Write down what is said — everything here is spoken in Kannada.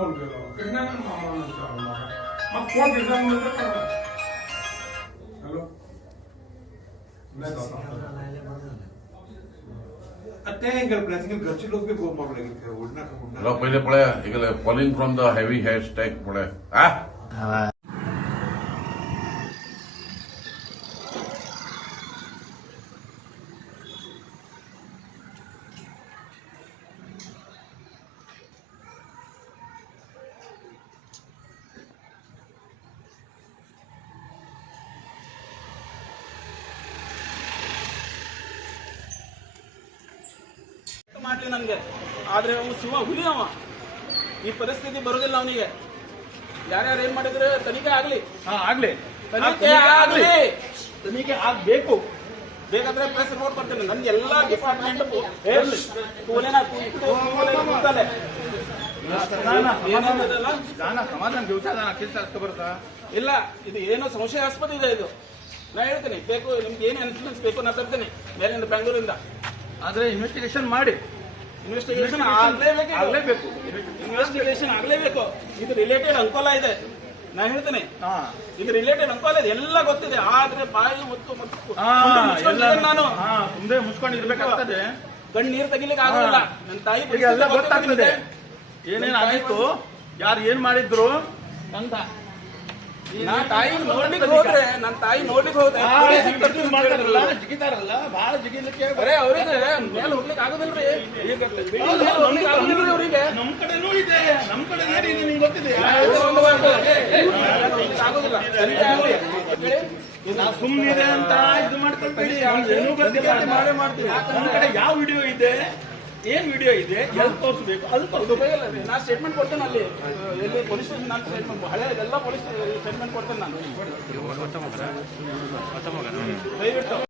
फोन केला कृष्णाने मग फोन कृष्णा हॅलो घरचे लोक बी गोम मारू लागले उडणार पहिले पळ्या falling from the heavy head stack पळ्या ಮಾಡಲಿ ನನಗೆ ಆದ್ರೆ ಅವನು ಶಿವ ಹುಲಿ ಅವ ಈ ಪರಿಸ್ಥಿತಿ ಬರೋದಿಲ್ಲ ಅವನಿಗೆ ಯಾರ್ಯಾರು ಏನ್ ಮಾಡಿದ್ರೆ ತನಿಖೆ ಆಗ್ಲಿ ತನಿಖೆ ಆಗ್ಬೇಕು ಬೇಕಾದ್ರೆ ಪ್ರೆಸ್ ರಿಪೋರ್ಟ್ ಕೊಡ್ತೇನೆ ನನ್ಗೆ ಎಲ್ಲಾ ಡಿಪಾರ್ಟ್ಮೆಂಟ್ ಇಲ್ಲ ಇದು ಏನೋ ಸಂಶಯಾಸ್ಪದ ಇದೆ ಇದು ನಾ ಹೇಳ್ತೇನೆ ಬೇಕು ನಿಮ್ಗೆ ಏನು ಇನ್ಫ್ಲೂಯೆನ್ಸ್ ಬೇಕು ನಾ ತರ್ತೇನೆ ಮೇಲಿಂದ ಬೆಂಗಳೂರಿಂದ ಆದ್ರೆ ಇನ್ವೆಸ್ಟಿಗೇಷನ್ ಮಾಡಿ ಇನ್ವೆಸ್ಟಿಗೇಷನ್ ಆಗ್ಲೇಬೇಕು ಇನ್ವೆಸ್ಟಿಗೇಷನ್ ಆಗ್ಲೇಬೇಕು ಇದು ರಿಲೇಟೆಡ್ ಅಂಕೋಲ ಇದೆ ನಾ ಹೇಳ್ತೇನೆ ಇದು ರಿಲೇಟೆಡ್ ಅಂಕೋಲ ಇದೆ ಎಲ್ಲ ಗೊತ್ತಿದೆ ಆದ್ರೆ ಬಾಯಿ ಒತ್ತು ನಾನು ಮುಂದೆ ಮುಚ್ಕೊಂಡು ಇರ್ಬೇಕಾಗ್ತದೆ ನೀರು ತೆಗಿಲಿಕ್ಕೆ ಆಗೋದಿಲ್ಲ ನನ್ನ ತಾಯಿ ಗೊತ್ತಾಗ್ತದೆ ಏನೇನಾಗಿತ್ತು ಯಾರು ಏನ್ ಮಾಡಿದ್ರು ಅಂತ ನನ್ನ ತಾಯಿ ನೋಡ್ಲಿಕ್ಕೆ ಹೋದ್ರೆ ಜಿಗಿತಾರಲ್ಲ ಬಹಳ ಜಿಗಿಲಿಕ್ಕೆ ಅವ್ರಿಗೆ ಮೇಲೆ ಹೋಗ್ಲಿಕ್ಕೆ ಆಗೋದಿಲ್ರಿ ಅವರಿಗೆ ನಮ್ ಕಡೆನೂ ಇದೆ ನಮ್ ಕಡೆ ಏನಿದೆ ನಿಮ್ಗೆ ಗೊತ್ತಿದೆ ಆಗೋದಿಲ್ಲ ನಾವು ಸುಮ್ಮನಿದೆ ಅಂತ ಇದು ಮಾಡ್ಕೊಳ್ತೀವಿ ಏನೂ ಗೊತ್ತಿಲ್ಲ ಮಾಡೇ ಮಾಡ್ತೀವಿ ನಮ್ಮ ಕಡೆ ಯಾವ ವಿಡಿಯೋ ಇದೆ ಏನ್ ವಿಡಿಯೋ ಇದೆ ಎಲ್ಲಿ ತೋರಿಸಬೇಕು ಅದು ತೋರಿಸಬೇಕು ನಾ ಸ್ಟೇಟ್ಮೆಂಟ್ ಕೊಡ್ತೇನೆ ಅಲ್ಲಿ ಎಲ್ಲಿ ಪೊಲೀಸ್ ಸ್ಟೇಷನ್ ನಾನು ಸ್ಟೇಟ್ಮೆಂಟ್ ಹಳೆ ಎಲ್ಲ ಪೊಲೀಸ್ ಸ್ಟೇಟ್ಮೆಂಟ್ ಕೊಡ್ತೇನೆ ನಾನು ದಯವಿಟ್ಟು